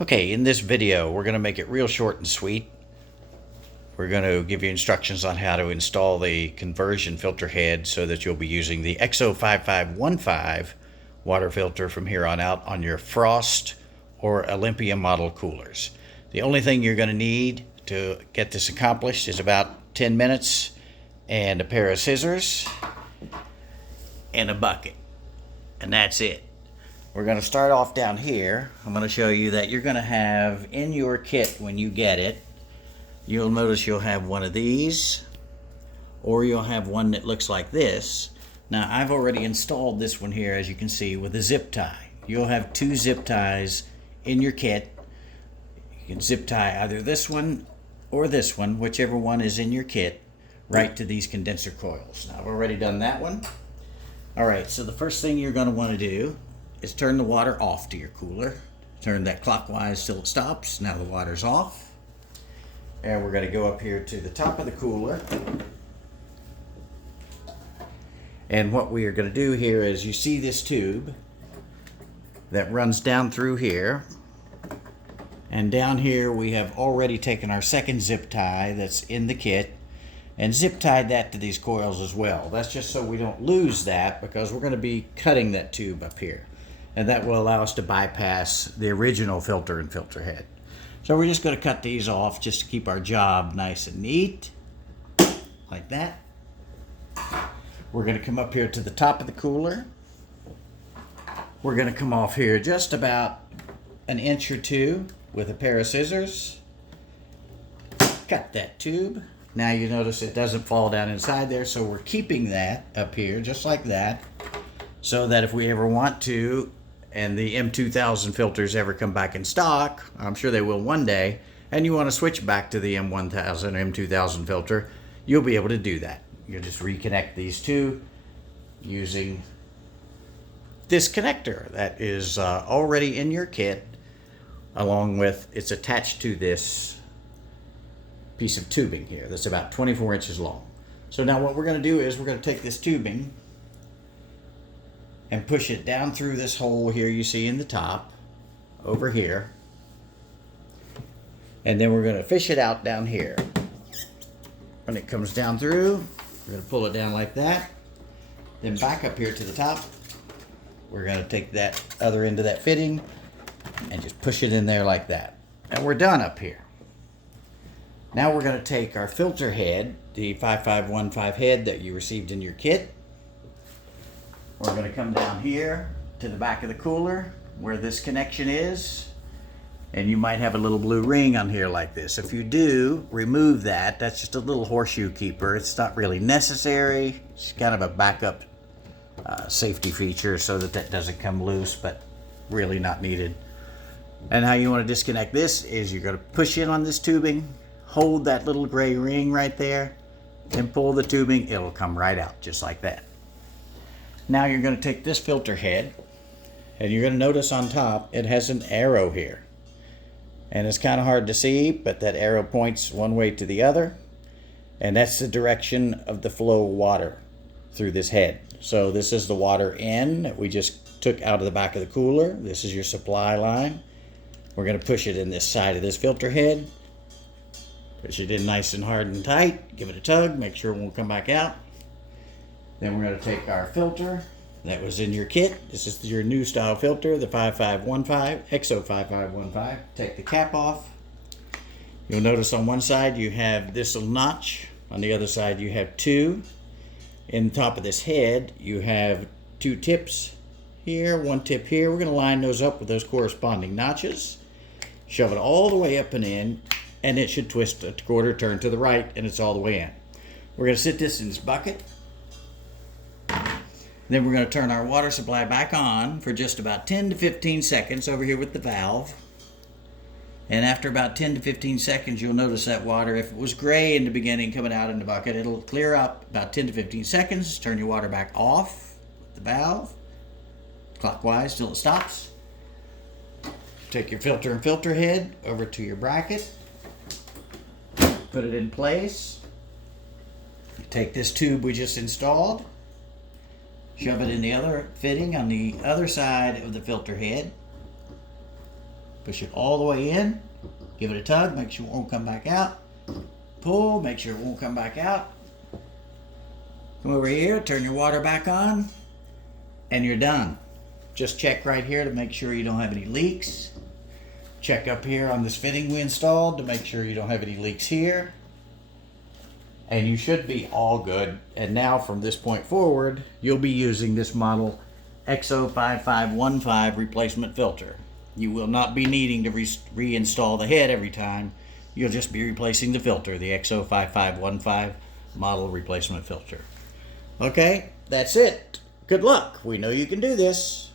Okay, in this video, we're going to make it real short and sweet. We're going to give you instructions on how to install the conversion filter head so that you'll be using the XO5515 water filter from here on out on your Frost or Olympia model coolers. The only thing you're going to need to get this accomplished is about 10 minutes and a pair of scissors and a bucket. And that's it. We're going to start off down here. I'm going to show you that you're going to have in your kit when you get it, you'll notice you'll have one of these, or you'll have one that looks like this. Now, I've already installed this one here, as you can see, with a zip tie. You'll have two zip ties in your kit. You can zip tie either this one or this one, whichever one is in your kit, right to these condenser coils. Now, I've already done that one. All right, so the first thing you're going to want to do is turn the water off to your cooler. Turn that clockwise till it stops. Now the water's off. And we're going to go up here to the top of the cooler. And what we are going to do here is, you see this tube that runs down through here. And down here we have already taken our second zip tie that's in the kit and zip tied that to these coils as well. That's just so we don't lose that, because we're going to be cutting that tube up here. And that will allow us to bypass the original filter and filter head. So we're just going to cut these off just to keep our job nice and neat, like that. We're going to come up here to the top of the cooler. We're going to come off here just about an inch or two with a pair of scissors. Cut that tube. Now you notice it doesn't fall down inside there, so we're keeping that up here just like that, so that if we ever want to, and the M2000 filters ever come back in stock, I'm sure they will one day, and you want to switch back to the M2000 filter, you'll be able to do that. You'll just reconnect these two using this connector that is already in your kit, along with, it's attached to this piece of tubing here that's about 24 inches long. So now what we're going to do is we're going to take this tubing and push it down through this hole here you see in the top over here, and then we're going to fish it out down here. When it comes down through, we're going to pull it down like that, then back up here to the top. We're going to take that other end of that fitting and just push it in there like that, and we're done up here. Now we're going to take our filter head, the 5515 head that you received in your kit. We're going to come down here to the back of the cooler where this connection is, and you might have a little blue ring on here like this. If you do, remove that. That's just a little horseshoe keeper. It's not really necessary. It's kind of a backup safety feature so that that doesn't come loose, but really not needed. And how you want to disconnect this is you're going to push in on this tubing, hold that little gray ring right there, and pull the tubing. It'll come right out just like that. Now you're going to take this filter head, and you're going to notice on top it has an arrow here. And it's kind of hard to see, but that arrow points one way to the other, and that's the direction of the flow of water through this head. So this is the water in that we just took out of the back of the cooler. This is your supply line. We're going to push it in this side of this filter head. Push it in nice and hard and tight. Give it a tug, make sure it won't come back out. Then we're going to take our filter that was in your kit. This is your new style filter, the 5515, XO5515. Take the cap off. You'll notice on one side you have this little notch. On the other side you have two. In the top of this head you have two tips here, one tip here. We're going to line those up with those corresponding notches. Shove it all the way up and in, and it should twist a quarter turn to the right, and it's all the way in. We're going to sit this in this bucket. Then we're going to turn our water supply back on for just about 10 to 15 seconds over here with the valve. And after about 10 to 15 seconds, you'll notice that water, if it was gray in the beginning coming out in the bucket, it'll clear up about 10 to 15 seconds. Turn your water back off the valve, clockwise till it stops. Take your filter and filter head over to your bracket. Put it in place. You take this tube we just installed. Shove it in the other fitting on the other side of the filter head. Push it all the way in. Give it a tug, make sure it won't come back out. Pull, make sure it won't come back out. Come over here, turn your water back on, and you're done. Just check right here to make sure you don't have any leaks. Check up here on this fitting we installed to make sure you don't have any leaks here. And you should be all good. And now from this point forward, you'll be using this model XO5515 replacement filter. You will not be needing to reinstall the head every time. You'll just be replacing the filter, the XO5515 model replacement filter. Okay, that's it. Good luck. We know you can do this.